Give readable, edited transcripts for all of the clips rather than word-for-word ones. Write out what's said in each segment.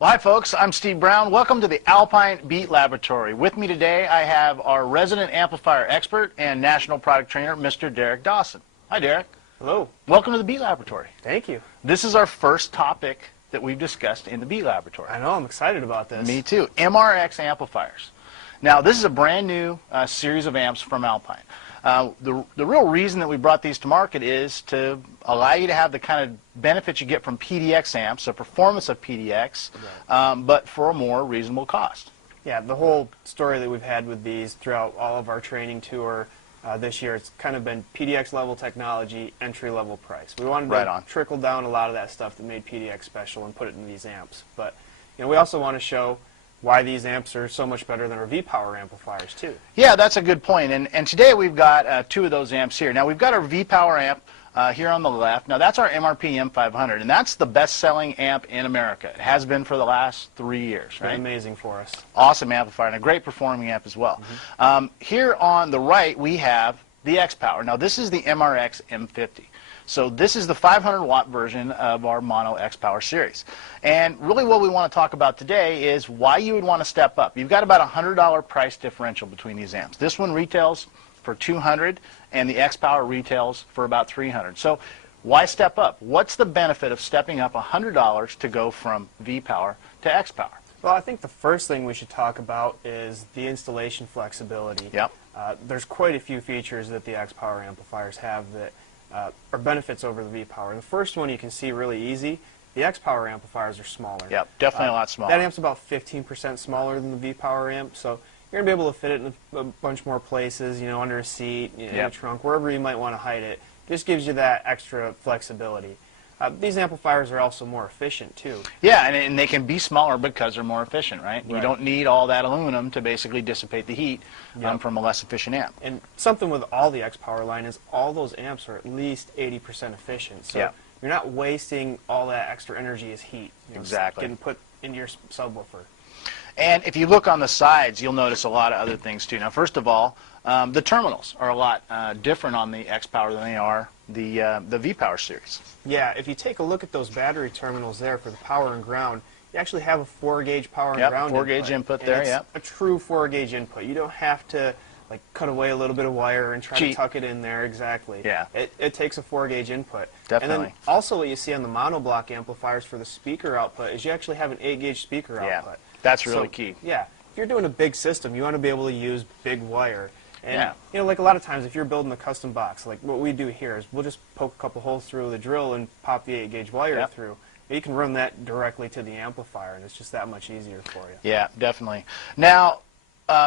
Well, hi folks, I'm Steve Brown. Welcome to the Alpine Beat Laboratory. With me today I have our resident amplifier expert and national product trainer, Mr. Derek Dawson. Hi Derek. Hello. Welcome to the Beat Laboratory. Thank you. This is our first topic that we've discussed in the Beat Laboratory. I know, I'm excited about this. Me too. MRX amplifiers. Now this is a brand new series of amps from Alpine. The real reason that we brought these to market is to allow you to have the kind of benefits you get from PDX amps, the performance of PDX, right, but for a more reasonable cost. Yeah, the whole story that we've had with these throughout all of our training tour this year, it's kind of been PDX level technology, entry level price. We wanted to trickle down a lot of that stuff that made PDX special and put it in these amps. But we also want to show why these amps are so much better than our V-Power amplifiers too. Yeah, that's a good point. And today we've got two of those amps here. Now we've got our V-Power amp here on the left. Now that's our MRP M500, and that's the best-selling amp in America. It has been for the last 3 years. Right? Amazing for us. Awesome amplifier and a great performing amp as well. Mm-hmm. Here on the right we have the X-Power. Now this is the MRX M50. So this is the 500-watt version of our mono X-Power series. And really what we want to talk about today is why you would want to step up. You've got about a $100 price differential between these amps. This one retails for $200 and the X-Power retails for about $300. So why step up? What's the benefit of stepping up $100 to go from V-Power to X-Power? Well, I think the first thing we should talk about is the installation flexibility. Yep. There's quite a few features that the X-Power amplifiers have that are benefits over the V-Power. The first one you can see really easy. The X-Power amplifiers are smaller. Yep, definitely a lot smaller. That amp's about 15% smaller than the V-Power amp, so you're going to be able to fit it in a bunch more places, under a seat, in a trunk, wherever you might want to hide it. Just gives you that extra flexibility. These amplifiers are also more efficient, too. Yeah, and they can be smaller because they're more efficient, right? You don't need all that aluminum to basically dissipate the heat from a less efficient amp. And something with all the X-Power line is all those amps are at least 80% efficient. So you're not wasting all that extra energy as heat. Exactly. Getting put into your subwoofer. And if you look on the sides, you'll notice a lot of other things, too. Now, first of all, the terminals are a lot different on the X-Power than they are the V-Power series. Yeah, if you take a look at those battery terminals there for the power and ground, you actually have a 4-gauge power and ground 4-gauge input there, it's a true 4-gauge input. You don't have to cut away a little bit of wire and try to tuck it in there. Exactly. Yeah. It takes a 4-gauge input. Definitely. And then also what you see on the monoblock amplifiers for the speaker output is you actually have an 8-gauge speaker output. That's really key. Yeah. If you're doing a big system, you want to be able to use big wire. And, like a lot of times, if you're building a custom box, like what we do here is we'll just poke a couple holes through with a drill and pop the 8-gauge wire through. You can run that directly to the amplifier, and it's just that much easier for you. Yeah, definitely. Now,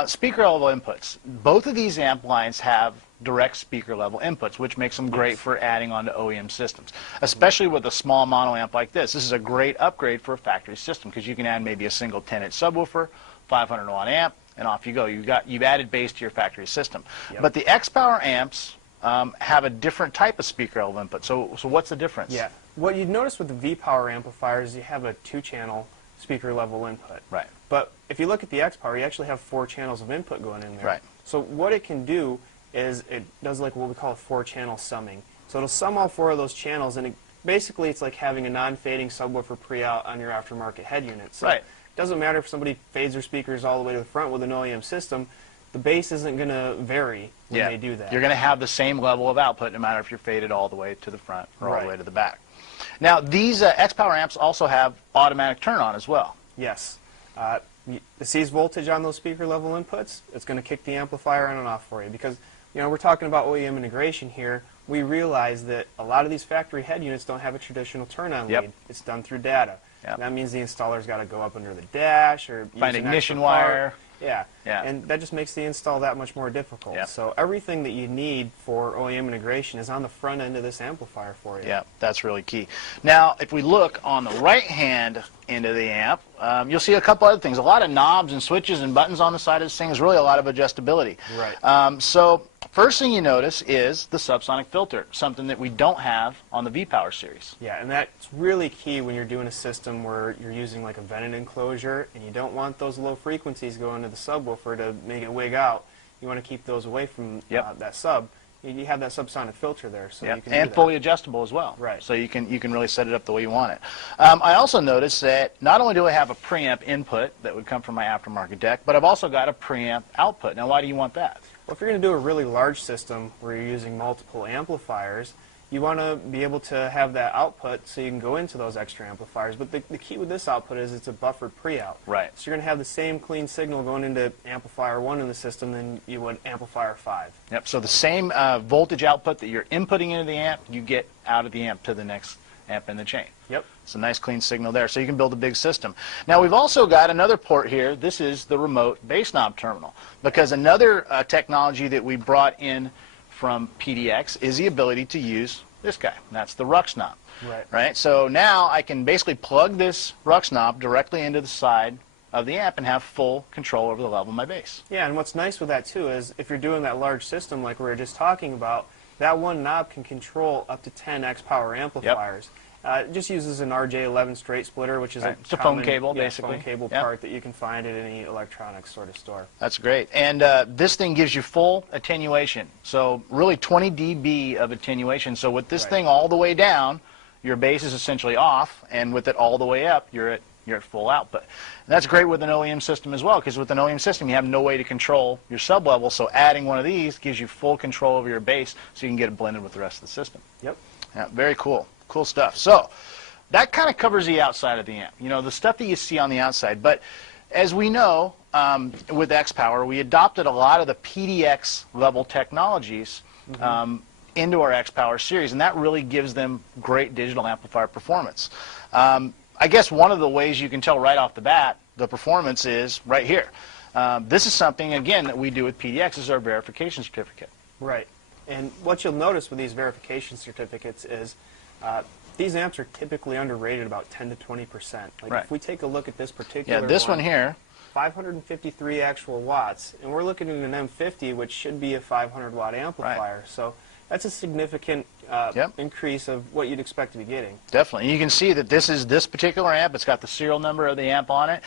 speaker level inputs. Both of these amp lines have direct speaker level inputs, which makes them great for adding onto OEM systems, especially with a small mono amp like this. This is a great upgrade for a factory system because you can add maybe a single 10-inch subwoofer, 500-watt amp, and off you go. You've added bass to your factory system. But the X-Power amps have a different type of speaker level input. So what's the difference? Yeah. What you'd notice with the V-Power amplifiers, you have a 2-channel speaker level input. Right. But if you look at the X-Power, you actually have 4 channels of input going in there. Right. So what it can do is it does what we call a 4-channel summing. So it'll sum all 4 of those channels, and basically it's like having a non-fading subwoofer pre-out on your aftermarket head unit. So it doesn't matter if somebody fades their speakers all the way to the front with an OEM system, the bass isn't going to vary when they do that. You're going to have the same level of output no matter if you're faded all the way to the front or all the way to the back. Now, these X-Power amps also have automatic turn-on as well. Yes. It sees voltage on those speaker level inputs. It's going to kick the amplifier on and off for you because, we're talking about OEM integration here. We realize that a lot of these factory head units don't have a traditional turn-on lead. It's done through data. That means the installer's got to go up under the dash or find ignition wire. Yeah, and that just makes the install that much more difficult. So everything that you need for OEM integration is on the front end of this amplifier for you. Yeah, that's really key. Now, if we look on the right-hand end of the amp, you'll see a couple other things. A lot of knobs and switches and buttons on the side of this thing is really a lot of adjustability. Right. So first thing you notice is the subsonic filter, something that we don't have on the V-Power series. Yeah, and that's really key when you're doing a system where you're using like a vented enclosure and you don't want those low frequencies going to the subwoofer to make it wig out. You want to keep those away from that sub. you have that subsonic filter there, so yep. you can and do fully adjustable as well. Right. So you can really set it up the way you want it. I also noticed that not only do I have a preamp input that would come from my aftermarket deck, but I've also got a preamp output. Now, why do you want that? Well, if you're going to do a really large system where you're using multiple amplifiers, you want to be able to have that output so you can go into those extra amplifiers. But the key with this output is it's a buffered pre-out. Right. So you're going to have the same clean signal going into amplifier 1 in the system than you would amplifier 5. Yep. So the same voltage output that you're inputting into the amp, you get out of the amp to the next amp in the chain. Yep. It's a nice clean signal there, so you can build a big system. Now we've also got another port here. This is the remote bass knob terminal, because another technology that we brought in from PDX is the ability to use this guy. And that's the Rux knob. Right. So now I can basically plug this Rux knob directly into the side of the amp and have full control over the level of my bass. Yeah, and what's nice with that too is if you're doing that large system like we were just talking about, that one knob can control up to 10 X-Power amplifiers. Yep. It just uses an RJ11 straight splitter, which is it's a phone cable, basically. Phone cable part that you can find at any electronics sort of store. That's great. And this thing gives you full attenuation. So really 20 dB of attenuation. So with this thing all the way down, your bass is essentially off, and with it all the way up, you're at full output. And that's great with an OEM system as well, because with an OEM system, you have no way to control your sub-level, so adding one of these gives you full control over your bass, so you can get it blended with the rest of the system. Yep. Yeah, very cool. Cool stuff. So that kind of covers the outside of the amp, you know, the stuff that you see on the outside. But as we know, with X-Power, we adopted a lot of the PDX level technologies into our X-Power series, and that really gives them great digital amplifier performance. I guess one of the ways you can tell right off the bat the performance is right here. This is something, again, that we do with PDX is our verification certificate. Right. And what you'll notice with these verification certificates is these amps are typically underrated about 10 to 20%. Like if we take a look at this particular one here, 553 actual watts, and we're looking at an M50, which should be a 500 watt amplifier. Right. So that's a significant increase of what you'd expect to be getting. Definitely. You can see that this particular amp, it's got the serial number of the amp on it.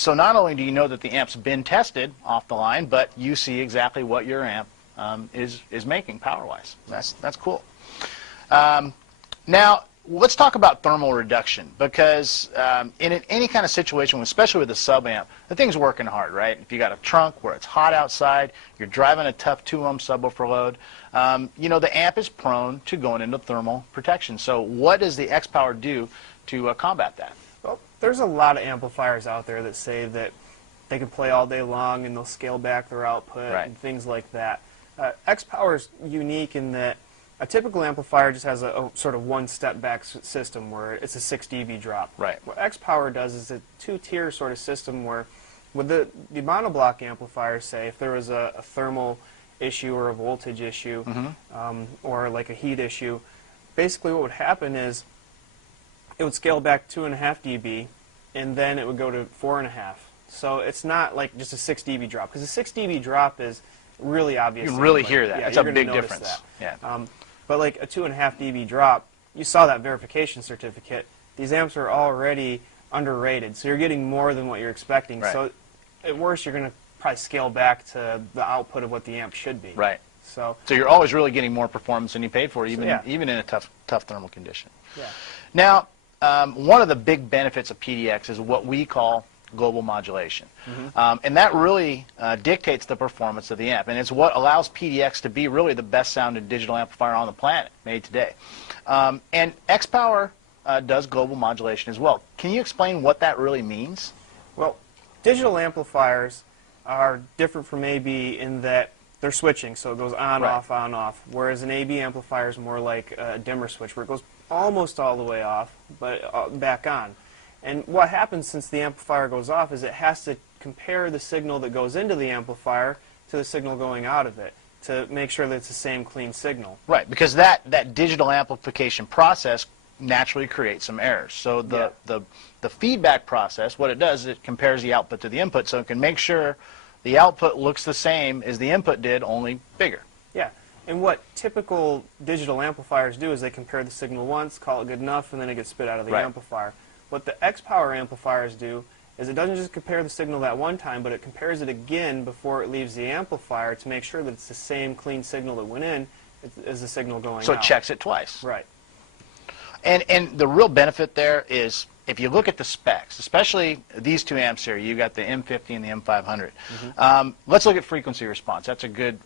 So not only do you know that the amp's been tested off the line, but you see exactly what your amp is making power-wise. That's cool. Now, let's talk about thermal reduction, because in any kind of situation, especially with a sub-amp, the thing's working hard, right? If you got a trunk where it's hot outside, you're driving a tough 2-ohm subwoofer load, you know, the amp is prone to going into thermal protection. So what does the X-Power do to combat that? Well, there's a lot of amplifiers out there that say that they can play all day long and they'll scale back their output and things like that. X-Power is unique in that a typical amplifier just has a sort of one-step back system where it's a 6 dB drop. Right. What X-Power does is a two-tier sort of system where with the monoblock amplifiers, say, if there was a thermal issue or a voltage issue or like a heat issue, basically what would happen is it would scale back 2.5 dB and then it would go to 4.5. So it's not like just a 6 dB drop, because a 6 dB drop is really obvious. You can really hear that. Yeah, it's a big difference. That. Yeah. But like a 2.5 dB drop, you saw that verification certificate. These amps are already underrated, so you're getting more than what you're expecting. Right. So at worst, you're going to probably scale back to the output of what the amp should be. Right. So you're always really getting more performance than you paid for, even in a tough thermal condition. Yeah. Now, one of the big benefits of PDX is what we call global modulation. And that really dictates the performance of the amp. And it's what allows PDX to be really the best sounding digital amplifier on the planet made today. And X-Power does global modulation as well. Can you explain what that really means? Well, digital amplifiers are different from AB in that they're switching, so it goes on, off, on, off. Whereas an AB amplifier is more like a dimmer switch, where it goes almost all the way off, but back on. And what happens since the amplifier goes off is it has to compare the signal that goes into the amplifier to the signal going out of it to make sure that it's the same clean signal. Right, because that digital amplification process naturally creates some errors. So the feedback process, what it does is it compares the output to the input, so it can make sure the output looks the same as the input did, only bigger. Yeah, and what typical digital amplifiers do is they compare the signal once, call it good enough, and then it gets spit out of the amplifier. What the X-Power amplifiers do is it doesn't just compare the signal that one time, but it compares it again before it leaves the amplifier to make sure that it's the same clean signal that went in, is the signal going So out. it checks it twice. Right. And the real benefit there is, if you look at the specs, especially these two amps here, you got the M50 and the M500. Let's look at frequency response. That's a good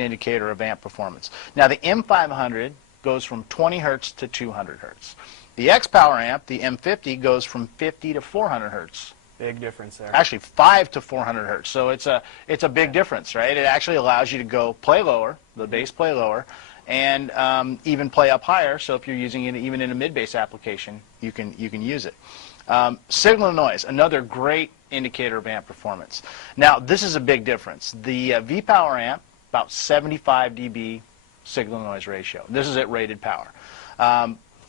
indicator of amp performance. Now the M500 goes from 20 hertz to 200 hertz. The X-Power amp, the M50, goes from 50 to 400 hertz. Big difference there. Actually, 5 to 400 hertz. So it's a big difference, right? It actually allows you to go play lower, the bass play lower, and even play up higher. So if you're using it even in a mid-bass application, you can use it. Signal to noise, another great indicator of amp performance. Now this is a big difference. The V-Power amp, about 75 dB signal to noise ratio. This is at rated power.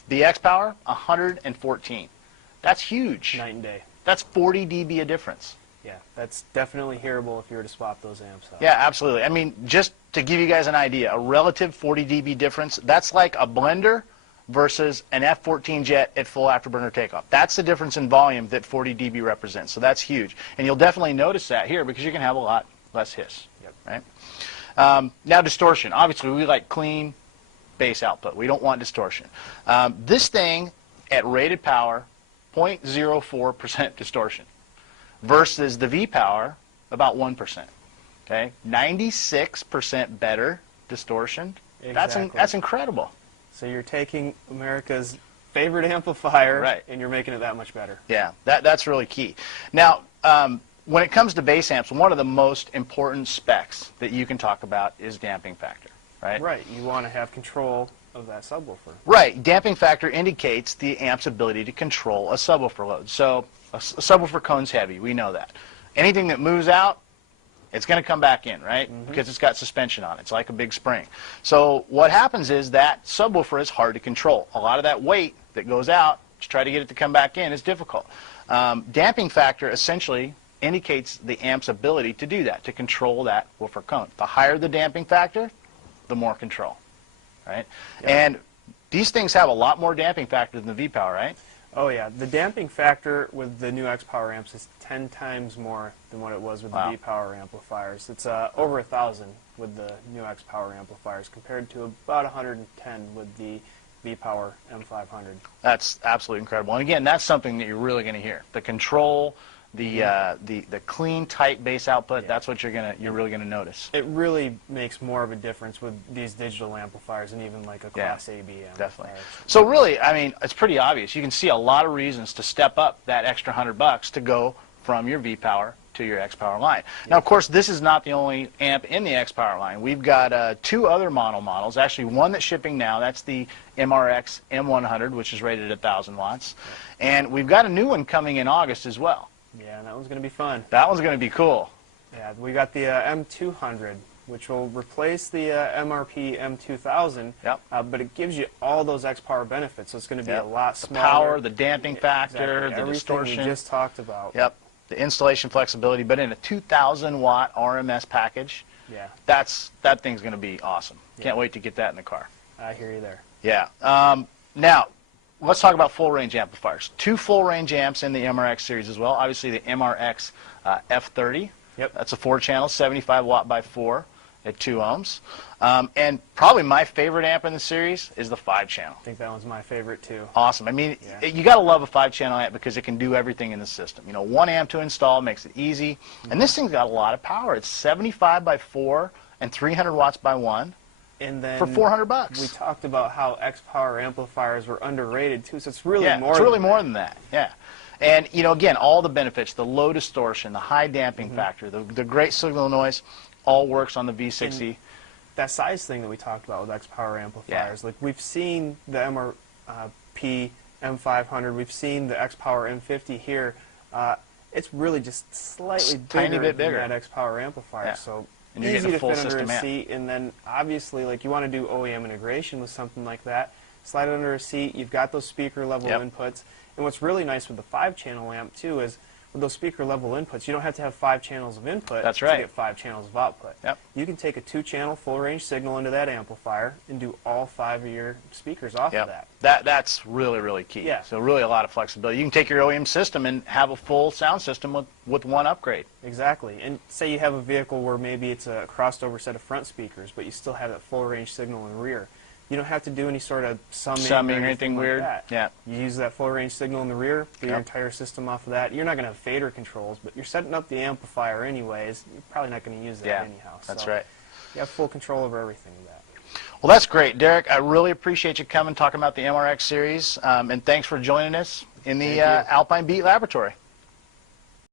The X-Power, 114. That's huge. Night and day. That's 40 dB a difference. Yeah, that's definitely hearable if you were to swap those amps out. Yeah, absolutely. I mean, just to give you guys an idea, a relative 40 dB difference, that's like a blender versus an F-14 jet at full afterburner takeoff. That's the difference in volume that 40 dB represents. So that's huge. And you'll definitely notice that here because you can have a lot less hiss. Yep. Right? Now distortion. Obviously, we like clean bass output. We don't want distortion. This thing at rated power, 0.04% distortion versus the V-Power, about 1%. Okay, 96% better distortion. Exactly. That's incredible. So you're taking America's favorite amplifier, Right, and you're making it that much better. Yeah, that's really key. Now, when it comes to bass amps, one of the most important specs that you can talk about is damping factor, right? Right. You want to have control of that subwoofer. Right. Damping factor indicates the amp's ability to control a subwoofer load. So a subwoofer cone's heavy. We know that. Anything that moves out, it's going to come back in, right? Because it's got suspension on it. It's like a big spring. So what happens is that subwoofer is hard to control. A lot of that weight that goes out to try to get it to come back in is difficult. Damping factor essentially indicates the amp's ability to do that, to control that woofer cone. The higher the damping factor, the more control, right? Yep. And these things have a lot more damping factor than the V-Power, right? Oh yeah, the damping factor with the new X-Power amps is 10 times more than what it was with the V-Power amplifiers. It's over 1,000 with the new X-Power amplifiers compared to about 110 with the V-Power M500. That's absolutely incredible. And again, that's something that you're really going to hear. The control, the clean, tight bass output, that's what you're really gonna notice. It really makes more of a difference with these digital amplifiers and even like a Class AB amplifier. Definitely. So really, I mean, it's pretty obvious. You can see a lot of reasons to step up that extra $100 to go from your V-Power to your X-Power line. Now, of course, this is not the only amp in the X-Power line. We've got two other models. Actually, one that's shipping now. That's the MRX M100, which is rated at 1,000 watts. And we've got a new one coming in August as well. Yeah, and that one's going to be fun. That one's going to be cool. Yeah, we got the M200, which will replace the MRP M2000, but it gives you all those X-Power benefits, so it's going to be a lot smaller. The power, the damping factor, the distortion. Everything we just talked about. Yep, the installation flexibility, but in a 2,000-watt RMS package. Yeah. That thing's going to be awesome. Can't wait to get that in the car. I hear you there. Yeah. Now, let's talk about full-range amplifiers. Two full-range amps in the MRX series as well. Obviously, the MRX F30. Yep. That's a 4-channel, 75 watt by 4 at 2 ohms. And probably my favorite amp in the series is the 5-channel. I think that one's my favorite too. Awesome. I mean, you got to love a 5-channel amp because it can do everything in the system. You know, 1 amp to install makes it easy. And this thing's got a lot of power. It's 75 by 4 and 300 watts by 1. And then for $400. We talked about how X-Power amplifiers were underrated too, so it's really more than that. Yeah. And you know, again, all the benefits, the low distortion, the high damping factor, the great signal noise, all works on the V60. And that size thing that we talked about with X-Power amplifiers, like we've seen the MRP M500, we've seen the X-Power M50 here. It's really just slightly tiny bit bigger than that X-Power amplifier. So and you're easy getting a full to fit under system a amp. seat, and then obviously, like you want to do OEM integration with something like that. Slide it under a seat. You've got those speaker level inputs, and what's really nice with the 5-channel amp too is with those speaker level inputs, you don't have to have 5 channels of input That's right. to get 5 channels of output. Yep. You can take a 2-channel full range signal into that amplifier and do all 5 of your speakers off of that. That's really, really key. Yeah. So really a lot of flexibility. You can take your OEM system and have a full sound system with one upgrade. Exactly. And say you have a vehicle where maybe it's a crossed over set of front speakers, but you still have that full range signal in the rear. You don't have to do any sort of summing or anything weird. Like that. Yeah. You use that full range signal in the rear, do your entire system off of that. You're not going to have fader controls, but you're setting up the amplifier anyways. You're probably not going to use that anyhow. That's so right. You have full control over everything with that. Well, that's great, Derek. I really appreciate you coming talking about the MRX series, and thanks for joining us in the Alpine Beat Laboratory.